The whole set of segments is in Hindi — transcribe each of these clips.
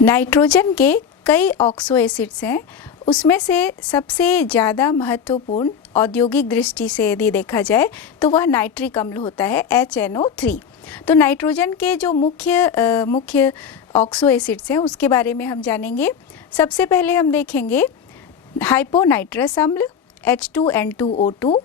नाइट्रोजन के कई ऑक्सो एसिड्स हैं, उसमें से सबसे ज़्यादा महत्वपूर्ण औद्योगिक दृष्टि से यदि देखा जाए तो वह नाइट्रिक अम्ल होता है HNO3। तो नाइट्रोजन के जो मुख्य ऑक्सो एसिड्स हैं उसके बारे में हम जानेंगे। सबसे पहले हम देखेंगे हाइपोनाइट्रस अम्ल H2N2O2,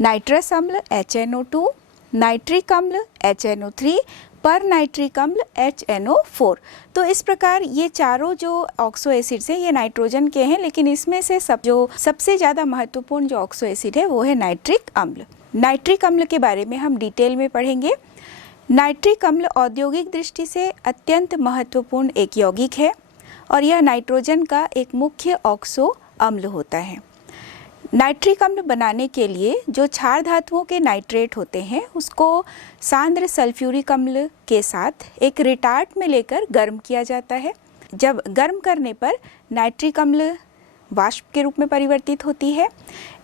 नाइट्रस अम्ल HNO2, नाइट्रिक अम्ल HNO3, पर नाइट्रिक अम्ल HNO4। तो इस प्रकार ये चारों जो ऑक्सो एसिड्स हैं ये नाइट्रोजन के हैं, लेकिन इसमें से सबसे ज़्यादा महत्वपूर्ण जो ऑक्सो एसिड है वो है नाइट्रिक अम्ल। नाइट्रिक अम्ल के बारे में हम डिटेल में पढ़ेंगे। नाइट्रिक अम्ल औद्योगिक दृष्टि से अत्यंत महत्वपूर्ण एक यौगिक है और यह नाइट्रोजन का एक मुख्य ऑक्सो अम्ल होता है। नाइट्रिक अम्ल बनाने के लिए जो क्षार धातुओं के नाइट्रेट होते हैं उसको सांद्र सल्फ्यूरिक अम्ल के साथ एक रिटार्ट में लेकर गर्म किया जाता है। जब गर्म करने पर नाइट्रिक अम्ल वाष्प के रूप में परिवर्तित होती है।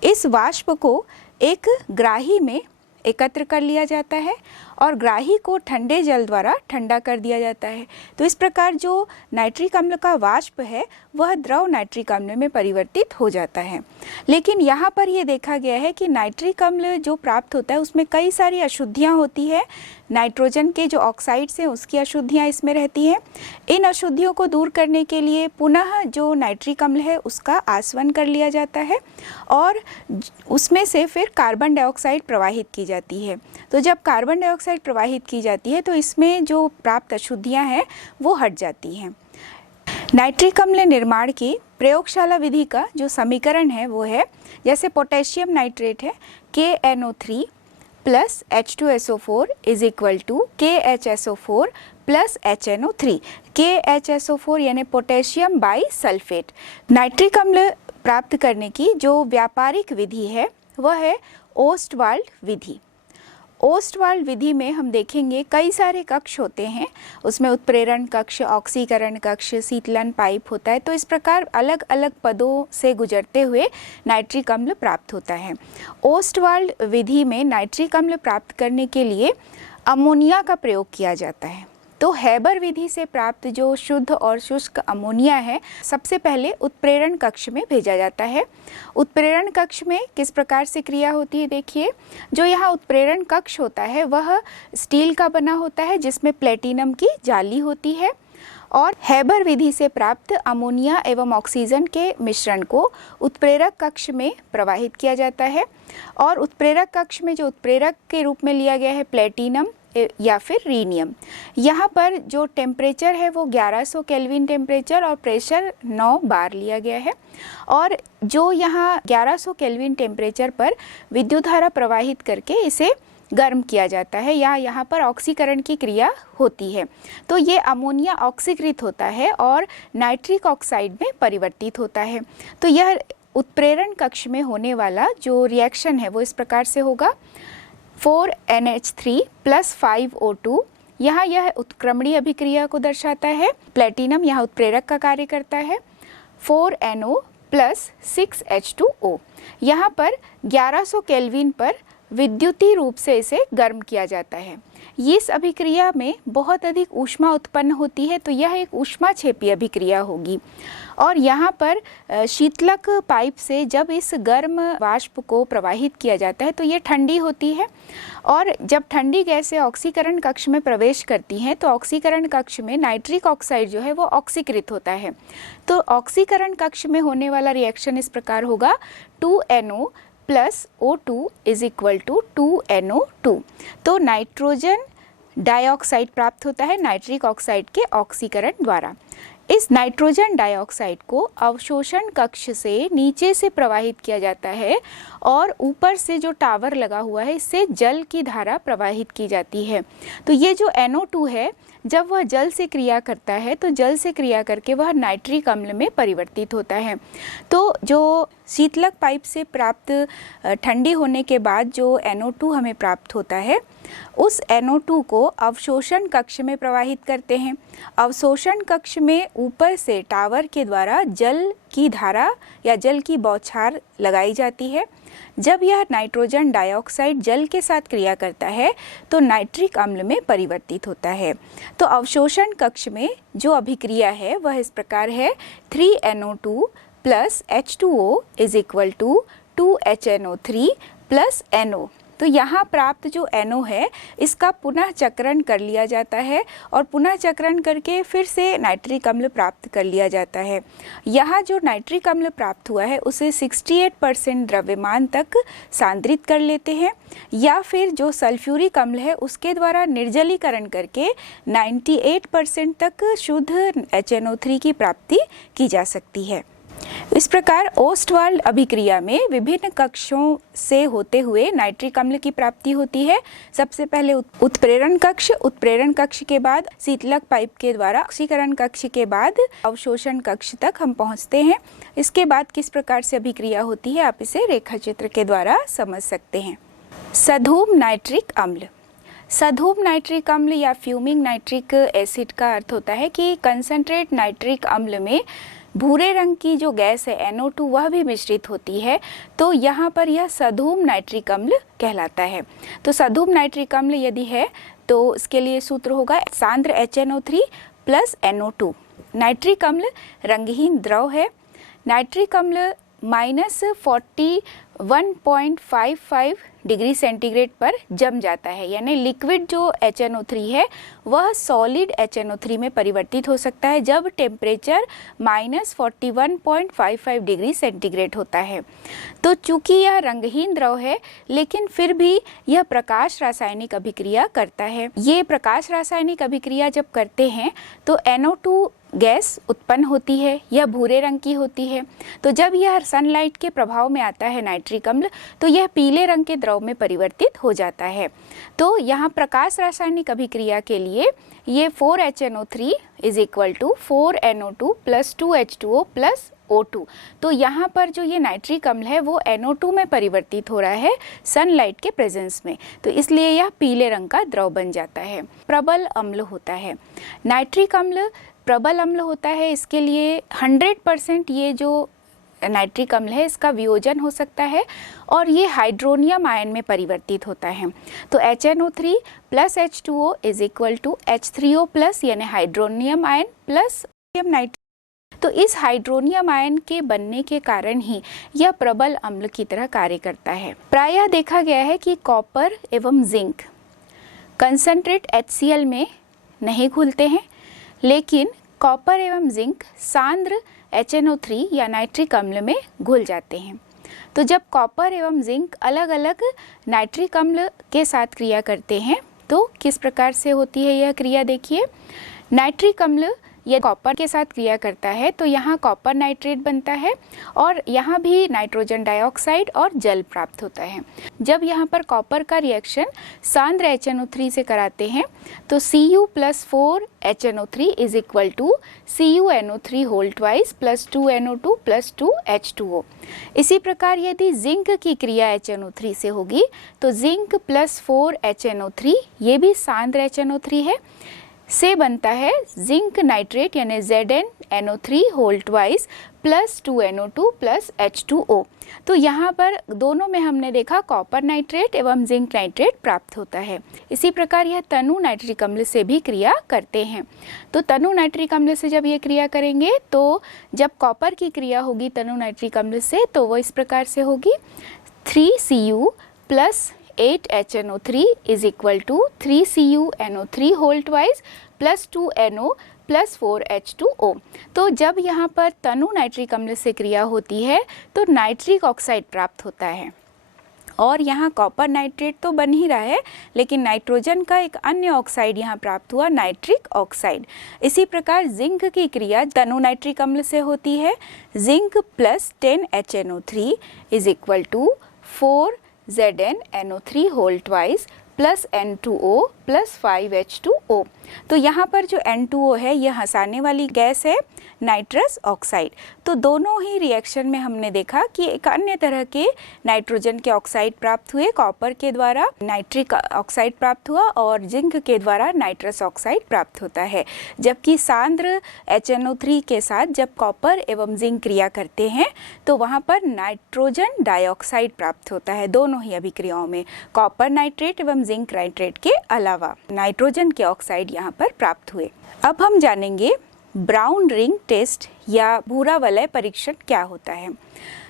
इस वाष्प को एक ग्राही में एकत्र कर लिया जाता है और ग्राही को ठंडे जल द्वारा ठंडा कर दिया जाता है। तो इस प्रकार जो नाइट्रिक अम्ल का वाष्प है वह द्रव नाइट्रिक अम्ल में परिवर्तित हो जाता है। लेकिन यहाँ पर ये देखा गया है कि नाइट्रिक अम्ल जो प्राप्त होता है उसमें कई सारी अशुद्धियाँ होती है। नाइट्रोजन के जो ऑक्साइड्स हैं उसकी अशुद्धियाँ इसमें रहती हैं। इन अशुद्धियों को दूर करने के लिए पुनः जो नाइट्रिक अम्ल है उसका आसवन कर लिया जाता है और उसमें से फिर कार्बन डाइऑक्साइड प्रवाहित की जाती है। तो जब कार्बन डाइऑक्साइड प्रवाहित की जाती है तो इसमें जो प्राप्त अशुद्धियाँ हैं वो हट जाती हैं। नाइट्रिक अम्ल निर्माण की प्रयोगशाला विधि का जो समीकरण है वो है, जैसे पोटेशियम नाइट्रेट है KNO3 plus H2SO4 is equal to KHSO4 plus HNO3। KHSO4 यानी पोटेशियम बाई सल्फेट। नाइट्रिक अम्ल प्राप्त करने की जो व्यापारिक विधि है वह है ओस्टवाल्ड विधि। ओस्टवाल्ड विधि में हम देखेंगे कई सारे कक्ष होते हैं, उसमें उत्प्रेरण कक्ष, ऑक्सीकरण कक्ष, शीतलन पाइप होता है। तो इस प्रकार अलग अलग पदों से गुजरते हुए नाइट्रिक अम्ल प्राप्त होता है। ओस्टवाल्ड विधि में नाइट्रिक अम्ल प्राप्त करने के लिए अमोनिया का प्रयोग किया जाता है। तो हैबर विधि से प्राप्त जो शुद्ध और शुष्क अमोनिया है सबसे पहले उत्प्रेरण कक्ष में भेजा जाता है। उत्प्रेरण कक्ष में किस प्रकार से क्रिया होती है, देखिए। जो यहाँ उत्प्रेरण कक्ष होता है वह स्टील का बना होता है जिसमें प्लेटिनम की जाली होती है और हैबर विधि से प्राप्त अमोनिया एवं ऑक्सीजन के मिश्रण को उत्प्रेरक कक्ष में प्रवाहित किया जाता है और उत्प्रेरक कक्ष में जो उत्प्रेरक के रूप में लिया गया है प्लेटिनम या फिर रीनियम। यहाँ पर जो टेम्परेचर है वो 1100 केल्विन टेम्परेचर और प्रेशर 9 बार लिया गया है और जो यहाँ 1100 केल्विन टेम्परेचर पर विद्युत धारा प्रवाहित करके इसे गर्म किया जाता है या यहाँ पर ऑक्सीकरण की क्रिया होती है। तो ये अमोनिया ऑक्सीकृत होता है और नाइट्रिक ऑक्साइड में परिवर्तित होता है। तो यह उत्प्रेरण कक्ष में होने वाला जो रिएक्शन है वो इस प्रकार से होगा। 4NH3 प्लस 5O2, यहाँ यह उत्क्रमणीय अभिक्रिया को दर्शाता है। प्लेटिनम यहाँ उत्प्रेरक का कार्य करता है। 4NO प्लस 6H2O, यहाँ पर 1100 केल्विन पर विद्युतीय रूप से इसे गर्म किया जाता है। इस अभिक्रिया में बहुत अधिक ऊष्मा उत्पन्न होती है तो यह एक ऊष्माक्षेपी अभिक्रिया होगी और यहाँ पर शीतलक पाइप से जब इस गर्म वाष्प को प्रवाहित किया जाता है तो ये ठंडी होती है और जब ठंडी गैसें ऑक्सीकरण कक्ष में प्रवेश करती हैं तो ऑक्सीकरण कक्ष में नाइट्रिक ऑक्साइड जो है वो ऑक्सीकृत होता है। तो ऑक्सीकरण कक्ष में होने वाला रिएक्शन इस प्रकार होगा 2NO plus O2 is equal to 2NO2। तो नाइट्रोजन डाइऑक्साइड प्राप्त होता है नाइट्रिक ऑक्साइड के ऑक्सीकरण द्वारा। इस नाइट्रोजन डाइऑक्साइड को अवशोषण कक्ष से नीचे से प्रवाहित किया जाता है और ऊपर से जो टावर लगा हुआ है इससे जल की धारा प्रवाहित की जाती है। तो ये जो NO2 है जब वह जल से क्रिया करता है तो जल से क्रिया करके वह नाइट्रिक अम्ल में परिवर्तित होता है। तो जो शीतलक पाइप से प्राप्त ठंडी होने के बाद जो NO2 हमें प्राप्त होता है उस NO2 को अवशोषण कक्ष में प्रवाहित करते हैं। अवशोषण कक्ष में ऊपर से टावर के द्वारा जल की धारा या जल की बौछार लगाई जाती है। जब यह नाइट्रोजन डाइऑक्साइड जल के साथ क्रिया करता है तो नाइट्रिक अम्ल में परिवर्तित होता है। तो अवशोषण कक्ष में जो अभिक्रिया है वह इस प्रकार है 3NO2 plus H2O is equal to 2HNO3 plus NO। तो यहाँ प्राप्त जो NO है इसका पुनः चक्रण कर लिया जाता है और पुनः चक्रण करके फिर से नाइट्रिक अम्ल प्राप्त कर लिया जाता है। यहाँ जो नाइट्रिक अम्ल प्राप्त हुआ है उसे 68% द्रव्यमान तक सांद्रित कर लेते हैं या फिर जो सल्फ्यूरिक अम्ल है उसके द्वारा निर्जलीकरण करके 98% तक शुद्ध HNO3 की प्राप्ति की जा सकती है। इस प्रकार ओस्टवाल्ड अभिक्रिया में विभिन्न कक्षों से होते हुए नाइट्रिक अम्ल की प्राप्ति होती है। सबसे पहले उत्प्रेरण कक्ष के बाद शीतलक पाइप के द्वारा ऑक्सीकरण कक्ष के बाद अवशोषण कक्ष तक हम पहुंचते हैं। इसके बाद किस प्रकार से अभिक्रिया होती है आप इसे रेखा चित्र के द्वारा समझ सकते हैं। सधूम नाइट्रिक अम्ल। सधूम नाइट्रिक अम्ल या फ्यूमिंग नाइट्रिक एसिड का अर्थ होता है कि कंसंट्रेट नाइट्रिक अम्ल में भूरे रंग की जो गैस है NO2 वह भी मिश्रित होती है, तो यहाँ पर यह सधूम नाइट्रिक अम्ल कहलाता है। तो सधूम नाइट्रिक अम्ल यदि है तो इसके लिए सूत्र होगा सांद्र HNO3 प्लस NO2। नाइट्रिक अम्ल रंगहीन द्रव है। नाइट्रिक अम्ल -41.55 डिग्री सेंटीग्रेड पर जम जाता है, यानी लिक्विड जो HNO3 है वह सॉलिड HNO3 में परिवर्तित हो सकता है जब टेम्परेचर -41.55 डिग्री सेंटीग्रेड होता है। तो चूंकि यह रंगहीन द्रव है लेकिन फिर भी यह प्रकाश रासायनिक अभिक्रिया करता है। ये प्रकाश रासायनिक अभिक्रिया जब करते हैं तो NO2 गैस उत्पन्न होती है, यह भूरे रंग की होती है। तो जब यह सनलाइट के प्रभाव में आता है नाइट्रिक अम्ल तो यह पीले रंग के द्रव में परिवर्तित हो जाता है। तो यहाँ प्रकाश रासायनिक अभिक्रिया के लिए ये 4HNO3 is equal to 4NO2 plus 2H2O plus O2। तो यहाँ पर जो ये नाइट्रिक अम्ल है वो NO2 में परिवर्तित हो रहा है सनलाइट के प्रेजेंस में, तो इसलिए यह पीले रंग का द्रव बन जाता है। प्रबल अम्ल होता है। नाइट्रिक अम्ल प्रबल अम्ल होता है, इसके लिए 100% ये जो नाइट्रिक अम्ल है इसका वियोजन हो सकता है और ये हाइड्रोनियम आयन में परिवर्तित होता है। तो HNO3 plus H2O is equal to H3O plus यानी हाइड्रोनियम आयन प्लस नाइट्रिक। तो इस हाइड्रोनियम आयन के बनने के कारण ही यह प्रबल अम्ल की तरह कार्य करता है। प्रायः देखा गया है कि कॉपर एवं जिंक कंसंट्रेट HCl में नहीं घुलते हैं, लेकिन कॉपर एवं जिंक सांद्र HNO3 या नाइट्रिक अम्ल में घुल जाते हैं। तो जब कॉपर एवं जिंक अलग अलग नाइट्रिक अम्ल के साथ क्रिया करते हैं तो किस प्रकार से होती है यह क्रिया देखिए। नाइट्रिक अम्ल यदि कॉपर के साथ क्रिया करता है तो यहाँ कॉपर नाइट्रेट बनता है और यहाँ भी नाइट्रोजन डाइऑक्साइड और जल प्राप्त होता है। जब यहाँ पर कॉपर का रिएक्शन सांद्र HNO3 से कराते हैं तो Cu plus 4HNO3 is equal to CuNO3 whole twice plus 2NO2 plus 2H2O। इसी प्रकार यदि जिंक की क्रिया HNO3 से होगी तो जिंक प्लस 4HNO3 ये भी सांद्र HNO3 है से बनता है जिंक नाइट्रेट यानी ZnNO3 whole twice plus 2NO2 plus H2O। तो यहाँ पर दोनों में हमने देखा कॉपर नाइट्रेट एवं जिंक नाइट्रेट प्राप्त होता है। इसी प्रकार यह तनु नाइट्रिक अम्ल से भी क्रिया करते हैं। तो तनु नाइट्रिक अम्ल से जब ये क्रिया करेंगे तो जब कॉपर की क्रिया होगी तनु नाइट्रिक अम्ल से तो वो इस प्रकार से होगी 3Cu plus 8HNO3 is equal to 3CuNO3 whole twice plus 2NO plus 4H2O। तो जब यहाँ पर तनु नाइट्रिक अम्ल से क्रिया होती है तो नाइट्रिक ऑक्साइड प्राप्त होता है और यहाँ कॉपर नाइट्रेट तो बन ही रहा है लेकिन नाइट्रोजन का एक अन्य ऑक्साइड यहाँ प्राप्त हुआ नाइट्रिक ऑक्साइड। इसी प्रकार जिंक की क्रिया तनु नाइट्रिक अम्ल से होती है। Zinc plus 10HNO3 is equal to 4ZnNO3 whole twice plus N2O plus 5H2O। तो यहाँ पर जो N2O है यह हंसाने वाली गैस है नाइट्रस ऑक्साइड। तो दोनों ही रिएक्शन में हमने देखा कि एक अन्य तरह के नाइट्रोजन के ऑक्साइड प्राप्त हुए, कॉपर के द्वारा नाइट्रिक ऑक्साइड प्राप्त हुआ और जिंक के द्वारा नाइट्रस ऑक्साइड प्राप्त होता है। जबकि सांद्र HNO3 के साथ जब कॉपर एवं जिंक क्रिया करते हैं तो वहाँ पर नाइट्रोजन डाइऑक्साइड प्राप्त होता है। दोनों ही अभिक्रियाओं में कॉपर नाइट्रेट एवं जिंक नाइट्रेट के अलावा नाइट्रोजन के ऑक्साइड यहाँ पर प्राप्त हुए। अब हम जानेंगे ब्राउन रिंग टेस्ट या भूरा वलय परीक्षण क्या होता है।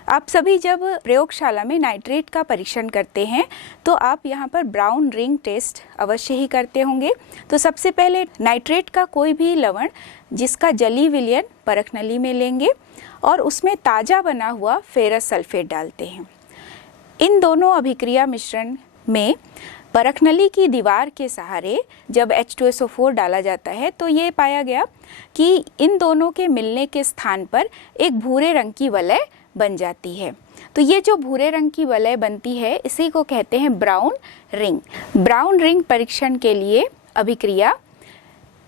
आप सभी जब प्रयोगशाला में नाइट्रेट का परीक्षण करते हैं तो आप यहाँ पर ब्राउन रिंग टेस्ट अवश्य ही करते होंगे। तो सबसे पहले नाइट्रेट का कोई भी लवण जिसका जलीय विलयन परख नली में लेंगे और उसमें ताज़ा बना हुआ फेरस सल्फेट डालते हैं। इन दोनों अभिक्रिया मिश्रण में परख नली की दीवार के सहारे जब H2SO4 डाला जाता है तो ये पाया गया कि इन दोनों के मिलने के स्थान पर एक भूरे रंग की वलय बन जाती है। तो ये जो भूरे रंग की वलय बनती है इसी को कहते हैं ब्राउन रिंग। ब्राउन रिंग परीक्षण के लिए अभिक्रिया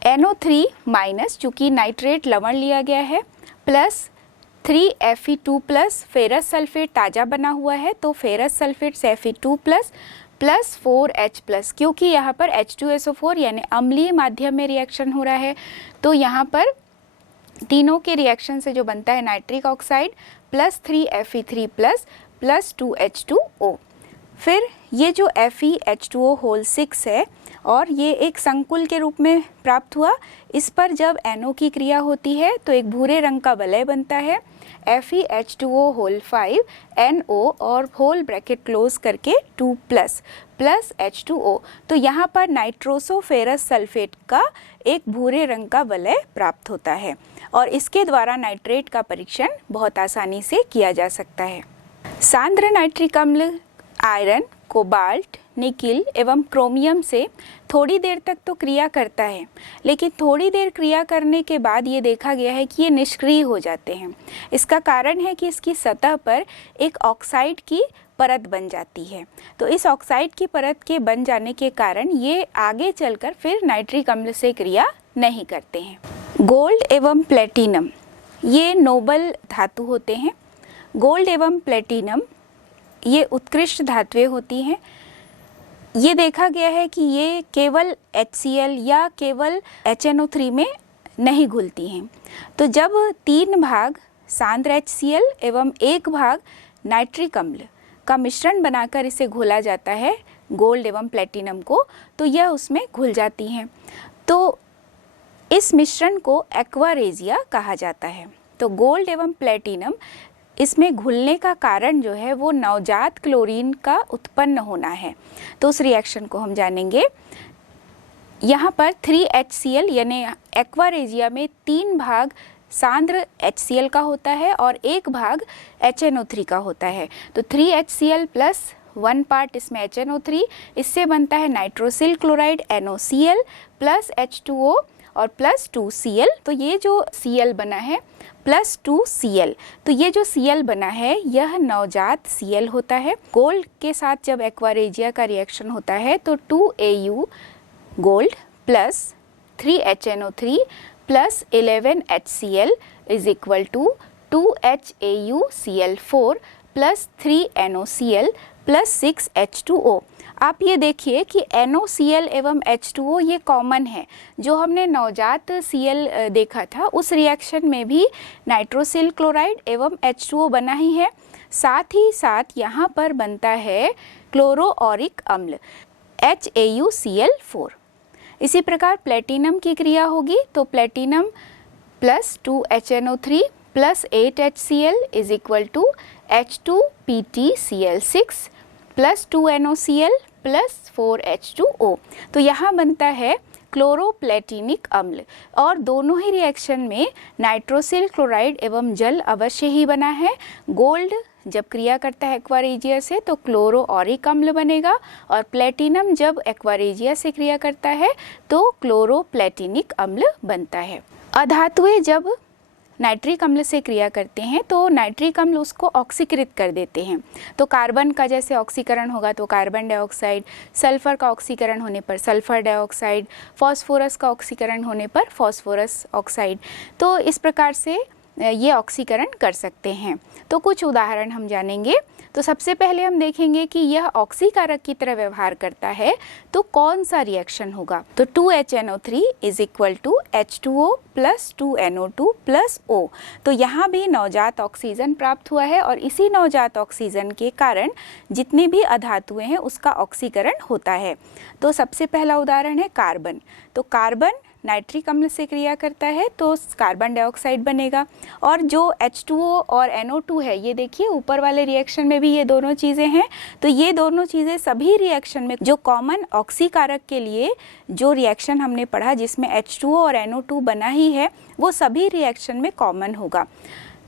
NO3 माइनस, चूँकि नाइट्रेट लवण लिया गया है, plus 3Fe2 plus ferrous sulphate ताज़ा बना हुआ है तो फेरस सल्फेट से Fe2 plus plus 4H plus, क्योंकि यहाँ पर H2SO4 यानी अम्लीय माध्यम में रिएक्शन हो रहा है तो यहाँ पर तीनों के रिएक्शन से जो बनता है nitric oxide plus 3Fe3 plus plus 2H2O। फिर ये जो FeH2O होल 6 है और ये एक संकुल के रूप में प्राप्त हुआ, इस पर जब NO की क्रिया होती है तो एक भूरे रंग का वलय बनता है FeH2O होल 5 NO और होल ब्रैकेट क्लोज करके 2 प्लस प्लस H2O। तो यहाँ पर नाइट्रोसोफेरस सल्फेट का एक भूरे रंग का वलय प्राप्त होता है और इसके द्वारा नाइट्रेट का परीक्षण बहुत आसानी से किया जा सकता है। सांद्र नाइट्रिक अम्ल आयरन, कोबाल्ट, निकिल एवं क्रोमियम से थोड़ी देर तक तो क्रिया करता है, लेकिन थोड़ी देर क्रिया करने के बाद ये देखा गया है कि ये निष्क्रिय हो जाते हैं। इसका कारण है कि इसकी सतह पर एक ऑक्साइड की परत बन जाती है। तो इस ऑक्साइड की परत के बन जाने के कारण ये आगे चलकर फिर नाइट्रिक अम्ल से क्रिया नहीं करते हैं। गोल्ड एवं प्लेटिनम ये नोबल धातु होते हैं। गोल्ड एवं प्लेटिनम ये उत्कृष्ट धातुएं होती हैं। ये देखा गया है कि ये केवल HCl या केवल HNO3 में नहीं घुलती हैं। तो जब 3 भाग सांद्र HCl एवं 1 भाग नाइट्रिक अम्ल का मिश्रण बनाकर इसे घोला जाता है गोल्ड एवं प्लेटिनम को, तो यह उसमें घुल जाती हैं। तो इस मिश्रण को एक्वारेजिया कहा जाता है। तो गोल्ड एवं प्लेटिनम इसमें घुलने का कारण जो है वो नवजात क्लोरीन का उत्पन्न होना है। तो उस रिएक्शन को हम जानेंगे। यहाँ पर 3HCl यानी एक्वारेजिया में 3 भाग सांद्र HCl का होता है और 1 भाग HNO3 का होता है। तो 3HCl प्लस 1 पार्ट इसमें HNO3, इससे बनता है nitrosyl chloride NOCl plus H2O और प्लस 2Cl। तो ये जो Cl बना है प्लस 2Cl, तो ये जो Cl बना है यह नवजात Cl होता है। गोल्ड के साथ जब एक्वारेजिया का रिएक्शन होता है तो 2Au gold plus 3HNO3 plus 11HCl is equal to 2HAuCl4 plus 3NOCl plus 6H2O। आप ये देखिए कि NOCl एवं H2O ये कॉमन है। जो हमने नवजात Cl देखा था उस रिएक्शन में भी नाइट्रोसिल क्लोराइड एवं H2O बना ही है। साथ ही साथ यहाँ पर बनता है क्लोरोऑरिक अम्ल HAuCl4। इसी प्रकार प्लेटिनम की क्रिया होगी तो platinum plus 2HNO3 plus 8HCl is equal to H2PtCl6 plus 2NOCl plus 4H2O। तो यहाँ बनता है क्लोरोप्लेटिनिक अम्ल और दोनों ही रिएक्शन में नाइट्रोसिल क्लोराइड एवं जल अवश्य ही बना है। गोल्ड जब क्रिया करता है एक्वारेजिया से तो क्लोरोऑरिक अम्ल बनेगा और प्लेटिनम जब एक्वारेजिया से क्रिया करता है तो क्लोरोप्लेटिनिक अम्ल बनता है। अधातुएं जब नाइट्रिक अम्ल से क्रिया करते हैं तो नाइट्रिक अम्ल उसको ऑक्सीकृत कर देते हैं। तो कार्बन का जैसे ऑक्सीकरण होगा तो कार्बन डाइऑक्साइड, सल्फर का ऑक्सीकरण होने पर सल्फर डाइऑक्साइड, फास्फोरस का ऑक्सीकरण होने पर फास्फोरस ऑक्साइड। तो इस प्रकार से ये ऑक्सीकरण कर सकते हैं। तो कुछ उदाहरण हम जानेंगे। तो सबसे पहले हम देखेंगे कि यह ऑक्सीकारक की तरह व्यवहार करता है तो कौन सा रिएक्शन होगा। तो 2HNO3 is equal to H2O plus 2NO2 plus O। तो यहाँ भी नवजात ऑक्सीजन प्राप्त हुआ है और इसी नवजात ऑक्सीजन के कारण जितने भी अधातुएं हैं उसका ऑक्सीकरण होता है। तो सबसे पहला उदाहरण है कार्बन। तो कार्बन नाइट्रिक अम्ल से क्रिया करता है तो कार्बन डाइऑक्साइड बनेगा। और जो H2O और NO2 है, ये देखिए ऊपर वाले रिएक्शन में भी ये दोनों चीज़ें हैं। तो ये दोनों चीज़ें सभी रिएक्शन में जो कॉमन ऑक्सीकारक के लिए जो रिएक्शन हमने पढ़ा जिसमें H2O और NO2 बना ही है वो सभी रिएक्शन में कॉमन होगा।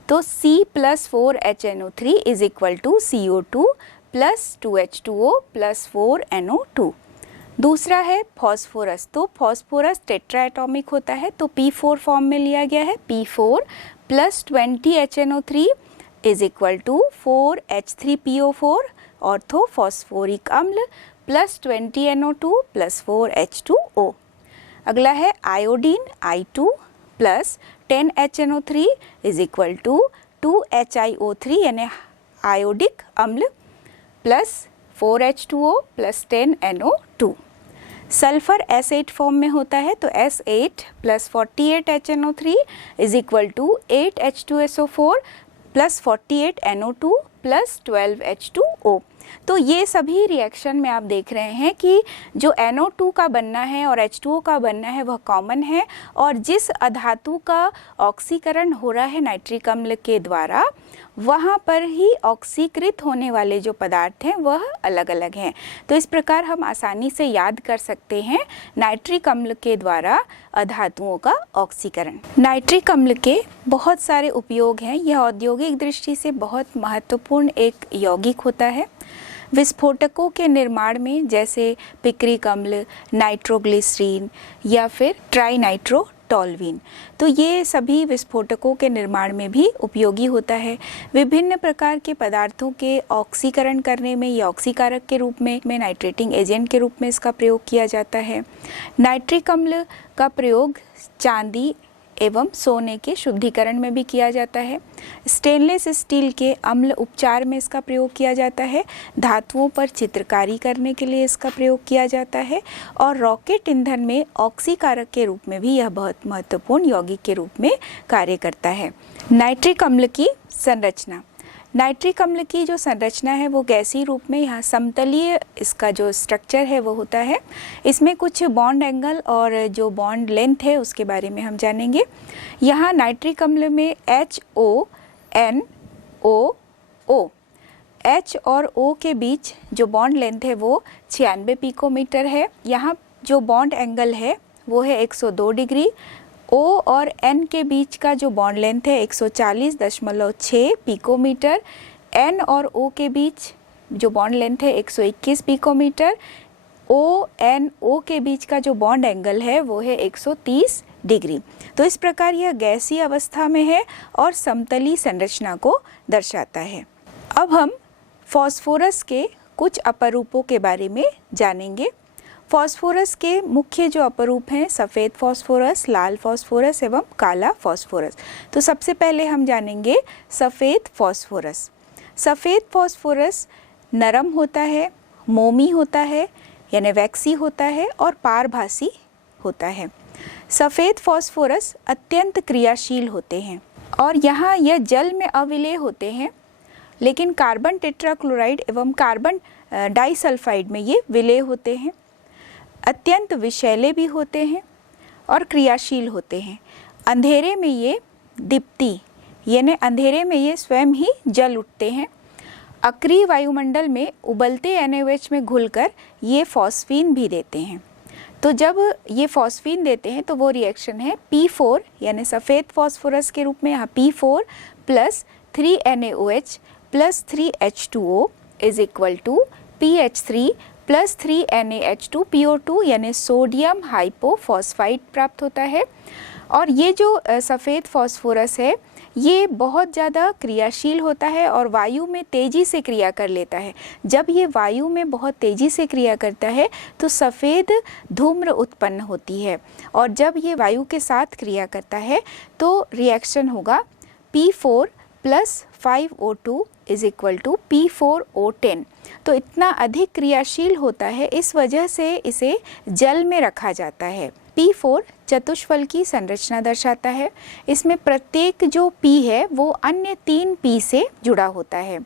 तो C plus 4HNO3 is equal to CO2 plus 2H2O plus 4NO2। दूसरा है फॉस्फोरस। तो फॉस्फोरस टेट्रा एटॉमिक होता है तो P4 फॉर्म में लिया गया है। P4 plus 20HNO3 is equal to 4H3PO4 ortho phosphoric अम्ल प्लस 20NO2 प्लस 4H2O। अगला है iodine I2 plus 10HNO3 is equal to 2HiO3 यानी आयोडिक अम्ल plus 4H2O plus 10NO2। Sulphur S8 form में होता है तो S8 plus 48HNO3 is equal to 8H2SO4 plus 48NO2 plus 12H2O। तो ये सभी रिएक्शन में आप देख रहे हैं कि जो NO2 का बनना है और H2O का बनना है वह कॉमन है और जिस अधातु का ऑक्सीकरण हो रहा है नाइट्रिक अम्ल के द्वारा वहाँ पर ही ऑक्सीकृत होने वाले जो पदार्थ हैं वह अलग अलग हैं। तो इस प्रकार हम आसानी से याद कर सकते हैं नाइट्रिक अम्ल के द्वारा अधातुओं का ऑक्सीकरण। नाइट्रिक अम्ल के बहुत सारे उपयोग हैं। यह औद्योगिक दृष्टि से बहुत महत्वपूर्ण एक यौगिक होता है। विस्फोटकों के निर्माण में जैसे पिक्रिक अम्ल, नाइट्रोग्लिसरीन या फिर ट्राइनाइट्रोटोल्यूइन, तो ये सभी विस्फोटकों के निर्माण में भी उपयोगी होता है। विभिन्न प्रकार के पदार्थों के ऑक्सीकरण करने में या ऑक्सीकारक के रूप में नाइट्रेटिंग एजेंट के रूप में इसका प्रयोग किया जाता है। नाइट्रिक अम्ल का प्रयोग चांदी एवं सोने के शुद्धिकरण में भी किया जाता है। स्टेनलेस स्टील के अम्ल उपचार में इसका प्रयोग किया जाता है। धातुओं पर चित्रकारी करने के लिए इसका प्रयोग किया जाता है और रॉकेट ईंधन में ऑक्सीकारक के रूप में भी यह बहुत महत्वपूर्ण यौगिक के रूप में कार्य करता है। नाइट्रिक अम्ल की संरचना। नाइट्रिक अम्ल की जो संरचना है वो गैसीय रूप में यहाँ समतलीय इसका जो स्ट्रक्चर है वो होता है। इसमें कुछ बॉन्ड एंगल और जो बॉन्ड लेंथ है उसके बारे में हम जानेंगे। यहाँ नाइट्रिक अम्ल में HONOO, H और O के बीच जो बॉन्ड लेंथ है वो 96 पिकोमीटर है। यहाँ जो बॉन्ड एंगल है वो है 102 डिग्री। O और N के बीच का जो बॉन्ड लेंथ है 140.6 पिकोमीटर। N और O के बीच जो बॉन्ड लेंथ है 121 पिकोमीटर। ONO के बीच का जो बॉन्ड एंगल है वो है 130 डिग्री। तो इस प्रकार यह गैसीय अवस्था में है और समतली संरचना को दर्शाता है। अब हम फास्फोरस के कुछ अपरूपों के बारे में जानेंगे। फास्फोरस के मुख्य जो अपरूप हैं सफ़ेद फास्फोरस, लाल फास्फोरस एवं काला फास्फोरस। तो सबसे पहले हम जानेंगे सफ़ेद फास्फोरस। सफ़ेद फास्फोरस नरम होता है, मोमी होता है यानी वैक्सी होता है और पारभासी होता है। सफ़ेद फास्फोरस अत्यंत क्रियाशील होते हैं और यहाँ यह जल में अविलेय होते हैं, लेकिन कार्बन टेट्राक्लोराइड एवं कार्बन डाइसल्फाइड में ये विलेय होते हैं। अत्यंत विषैले भी होते हैं और क्रियाशील होते हैं। अंधेरे में ये दीप्ति यानी अंधेरे में ये स्वयं ही जल उठते हैं। अक्रिय वायुमंडल में उबलते NaOH में घुलकर ये फॉस्फीन भी देते हैं। तो जब ये फॉस्फीन देते हैं तो वो रिएक्शन है P4 यानी सफ़ेद फास्फोरस के रूप में यहाँ P4 plus 3NaOH plus 3H2O is equal to PH3 plus 3NaH2PO2 यानी सोडियम हाइपोफॉस्फाइड प्राप्त होता है। और ये जो सफ़ेद फॉस्फोरस है ये बहुत ज़्यादा क्रियाशील होता है और वायु में तेज़ी से क्रिया कर लेता है। जब ये वायु में बहुत तेज़ी से क्रिया करता है तो सफ़ेद धूम्र उत्पन्न होती है, और जब ये वायु के साथ क्रिया करता है तो रिएक्शन होगा P4 + 5O2 = P4O10। तो इतना अधिक क्रियाशील होता है, इस वजह से इसे जल में रखा जाता है। P4 चतुष्फल की संरचना दर्शाता है। इसमें प्रत्येक जो P है वो अन्य 3 P से जुड़ा होता है।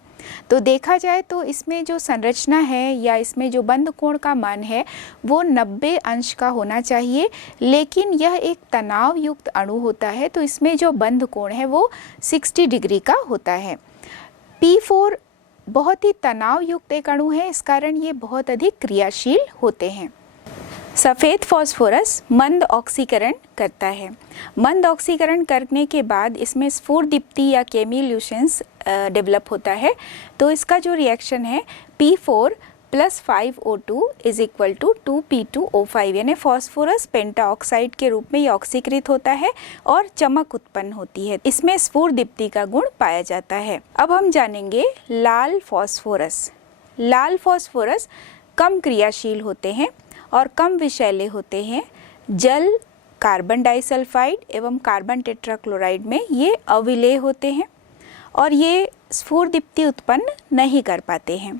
तो देखा जाए तो इसमें जो संरचना है या इसमें जो बंध कोण का मान है वो 90 अंश का होना चाहिए, लेकिन यह एक तनाव युक्त अणु होता है तो इसमें जो बंध कोण है वो 60 डिग्री का होता है। P4 बहुत ही तनाव युक्त एक अणु है, इस कारण ये बहुत अधिक क्रियाशील होते हैं। सफ़ेद फॉस्फोरस मंद ऑक्सीकरण करता है। मंद ऑक्सीकरण करने के बाद इसमें स्फुरदीप्ति या केमिल्यूशंस डेवलप होता है। तो इसका जो रिएक्शन है P4 + 5O2 = 2P2O5, यानी फॉस्फोरस पेंटाऑक्साइड के रूप में ये ऑक्सीकृत होता है और चमक उत्पन्न होती है। इसमें स्फुरदीप्ति का गुण पाया जाता है। अब हम जानेंगे लाल फॉस्फोरस। लाल फॉस्फोरस कम क्रियाशील होते हैं और कम विषैले होते हैं। जल, कार्बन डाइसल्फाइड एवं कार्बन टेट्राक्लोराइड में ये अविलेय होते हैं और ये स्फुरदीप्ति उत्पन्न नहीं कर पाते हैं।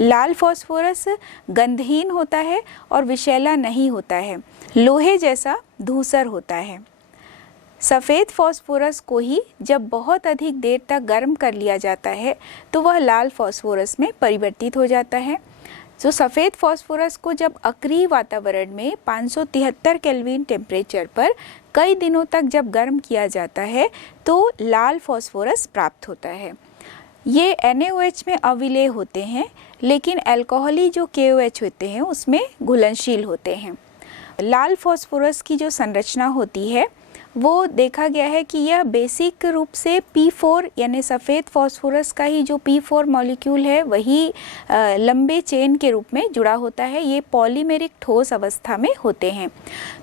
लाल फॉस्फोरस गंधहीन होता है और विषैला नहीं होता है, लोहे जैसा धूसर होता है। सफ़ेद फॉस्फोरस को ही जब बहुत अधिक देर तक गर्म कर लिया जाता है तो वह लाल फॉस्फोरस में परिवर्तित हो जाता है। तो सफ़ेद फॉस्फोरस को जब अक्रिय वातावरण में 573 केल्विन टेम्परेचर पर कई दिनों तक जब गर्म किया जाता है तो लाल फॉस्फोरस प्राप्त होता है। ये NaOH में अविलेय होते हैं, लेकिन अल्कोहली जो KOH होते हैं उसमें घुलनशील होते हैं। लाल फॉस्फोरस की जो संरचना होती है वो देखा गया है कि यह बेसिक रूप से P4 यानी सफ़ेद फॉस्फोरस का ही जो P4 मॉलिक्यूल है वही लंबे चेन के रूप में जुड़ा होता है। ये पॉलीमेरिक ठोस अवस्था में होते हैं।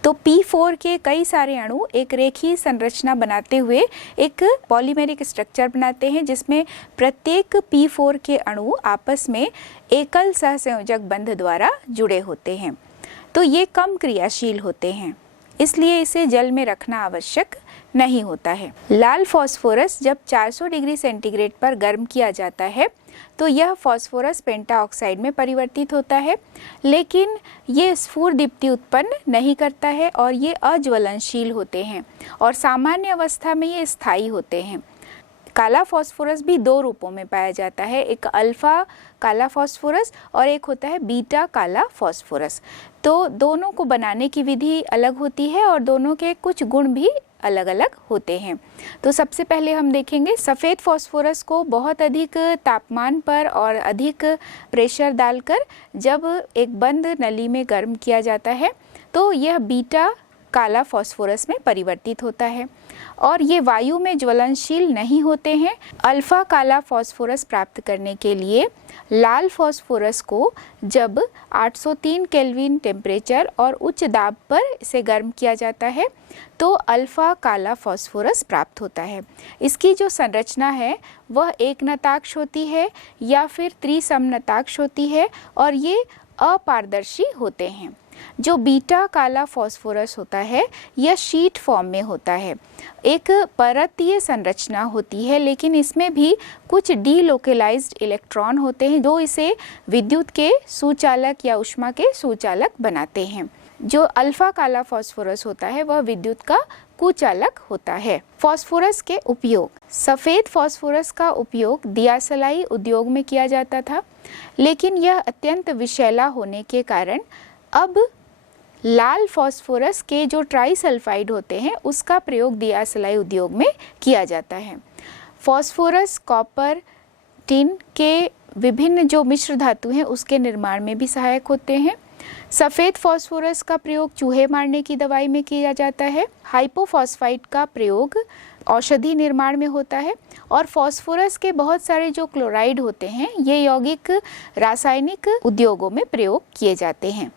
तो P4 के कई सारे अणु एक रेखीय संरचना बनाते हुए एक पॉलीमेरिक स्ट्रक्चर बनाते हैं, जिसमें प्रत्येक P4 के अणु आपस में एकल सहसंयोजक बंध द्वारा जुड़े होते हैं। तो ये कम क्रियाशील होते हैं, इसलिए इसे जल में रखना आवश्यक नहीं होता है। लाल फॉस्फोरस जब 400 डिग्री सेंटीग्रेड पर गर्म किया जाता है तो यह फॉस्फोरस पेंटाऑक्साइड में परिवर्तित होता है, लेकिन ये स्फुरदीप्ति उत्पन्न नहीं करता है और ये अज्वलनशील होते हैं और सामान्य अवस्था में ये स्थायी होते हैं। काला फॉस्फोरस भी 2 रूपों में पाया जाता है, एक अल्फा काला फॉस्फोरस और एक होता है बीटा काला फॉस्फोरस। तो दोनों को बनाने की विधि अलग होती है और दोनों के कुछ गुण भी अलग अलग होते हैं। तो सबसे पहले हम देखेंगे सफ़ेद फॉस्फोरस को बहुत अधिक तापमान पर और अधिक प्रेशर डालकर जब एक बंद नली में गर्म किया जाता है तो यह बीटा काला फॉस्फोरस में परिवर्तित होता है और ये वायु में ज्वलनशील नहीं होते हैं। अल्फा काला फॉस्फोरस प्राप्त करने के लिए लाल फॉस्फोरस को जब 803 केल्विन टेम्परेचर और उच्च दाब पर इसे गर्म किया जाता है तो अल्फा काला फॉस्फोरस प्राप्त होता है। इसकी जो संरचना है वह एक नताक्ष होती है या फिर त्रिसमनताक्ष होती है और ये अपारदर्शी होते हैं। जो बीटा काला फॉस्फोरस होता है यह शीट फॉर्म में होता है, एक परतीय संरचना होती है, लेकिन इसमें भी कुछ डीलोकलाइज्ड इलेक्ट्रॉन होते हैं जो इसे विद्युत के सुचालक या ऊष्मा के सुचालक बनाते हैं। जो अल्फा काला फॉस्फोरस होता है वह विद्युत का कुचालक होता है। फॉस्फोरस के उपयोग। सफ़ेद फॉस्फोरस का उपयोग दियासलाई उद्योग में किया जाता था, लेकिन यह अत्यंत विषैला होने के कारण अब लाल फॉस्फोरस के जो ट्राइसल्फाइड होते हैं उसका प्रयोग दियासलाई उद्योग में किया जाता है। फॉस्फोरस, कॉपर, टिन के विभिन्न जो मिश्र धातु हैं उसके निर्माण में भी सहायक होते हैं। सफ़ेद फॉस्फोरस का प्रयोग चूहे मारने की दवाई में किया जाता है। हाइपोफॉस्फाइट का प्रयोग औषधि निर्माण में होता है और फॉस्फोरस के बहुत सारे जो क्लोराइड होते हैं ये यौगिक रासायनिक उद्योगों में प्रयोग किए जाते हैं।